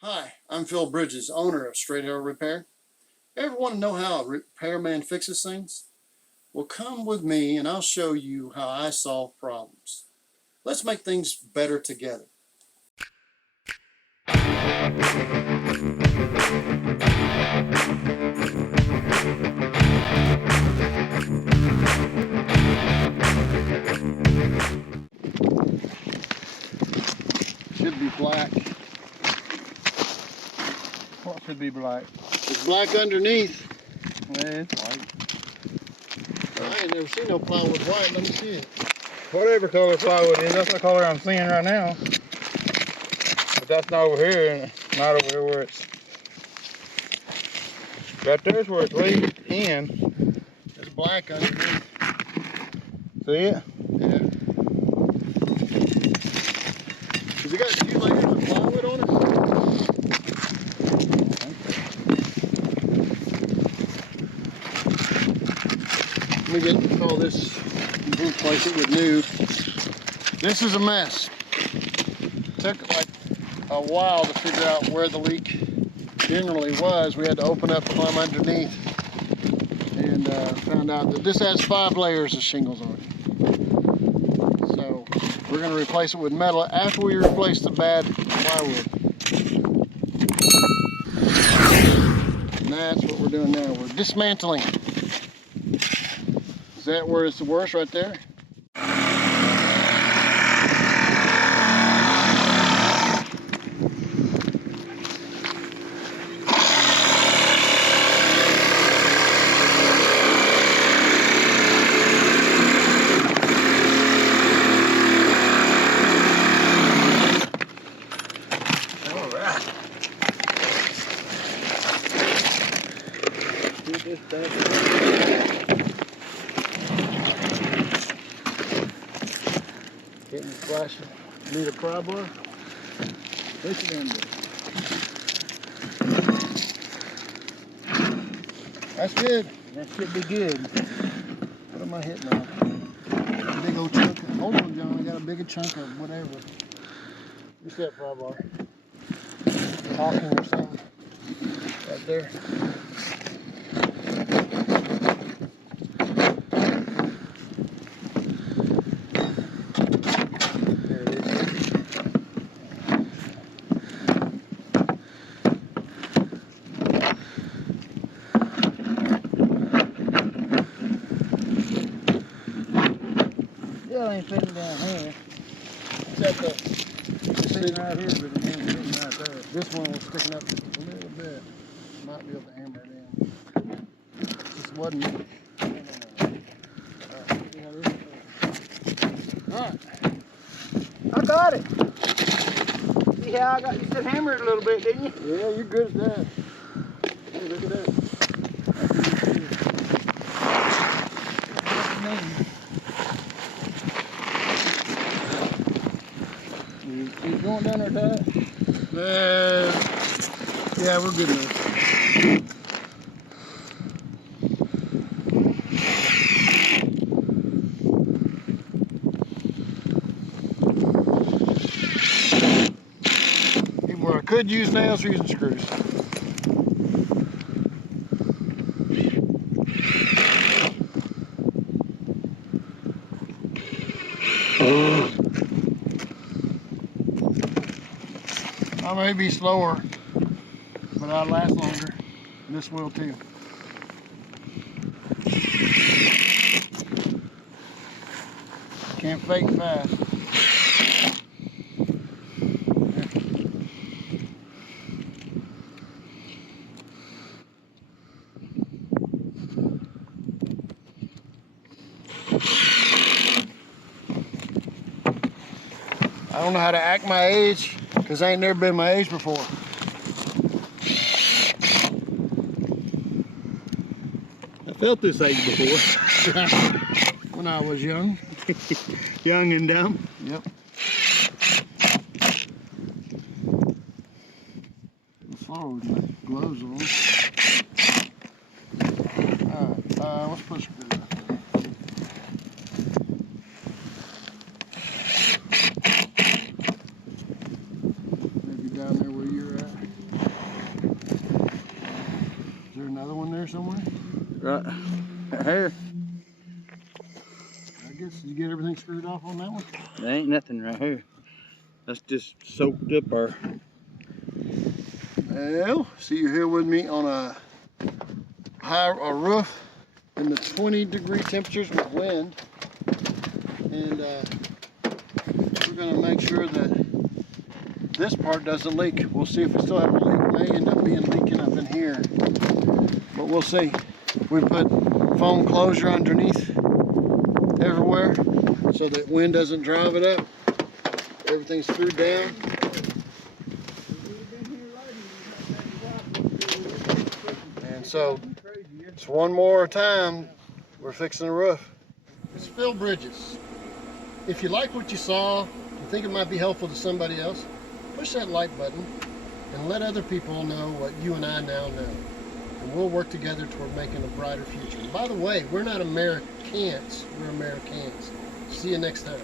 Hi, I'm Phil Bridges, owner of Straight Arrow Repair. Ever want to know how a repairman fixes things? Well, come with me and I'll show you how I solve problems. Let's make things better together. Should be black. What should be black? It's black underneath. Yeah, it's white. I ain't never seen no plywood white. Let me see it. Whatever color plywood is, that's the color I'm seeing right now. But that's not over here, and not over here where it's... Right there's where it's laid in. It's black underneath. See it? Yeah. Has it got 2 layers of plywood on it? Let me get all this and replace it with new. This is a mess. Took like a while to figure out where the leak generally was. We had to open up, climb underneath, and found out that this has 5 layers of shingles on it. So we're going to replace it with metal after we replace the bad plywood. And that's what we're doing now. We're dismantling. Is that where it's the worst right there? This stuff. Getting flashing. Need a pry bar? Push it in there. That's good. That should be good. What am I hitting on? A big old chunk. Hold on, John. I got a bigger chunk of whatever. What's that pry bar? Talking or something. Right there. Yeah, it ain't fitting down here. It's at the, It's fitting right here, but it ain't fitting right there. this one was sticking up a little bit. Might be able to hammer it in. This wasn't. Alright. I got it. See how I got you said hammer it a little bit, didn't you? Yeah, you're good at that. Hey, look at that. You going down there tight? Yeah, we're good enough. Even where I could use nails, we're using screws. I may be slower, but I'll last longer. And this will too. Can't fake fast. I don't know how to act my age, because I ain't never been my age before. I felt this age before. When I was young. Young and dumb. Yep. Slower with my gloves on. Alright, let's put a screw right there. Maybe down there where you're at. somewhere? Right here. I guess you get everything screwed off on that one? There ain't nothing right here. That's just soaked up our... Well, see, you're here with me on a roof in the 20-degree temperatures with wind. And we're going to make sure that this part doesn't leak. We'll see if we still have a leak. It may end up being leaking up in here, but we'll see. We put foam closure underneath everywhere so that wind doesn't drive it up. Everything's screwed down. And so it's one more time we're fixing the roof. It's Phil Bridges. If you like what you saw, you think it might be helpful to somebody else, push that like button and let other people know what you and I now know. And we'll work together toward making a brighter future. And by the way, we're not Americans, we're Americans. See you next time.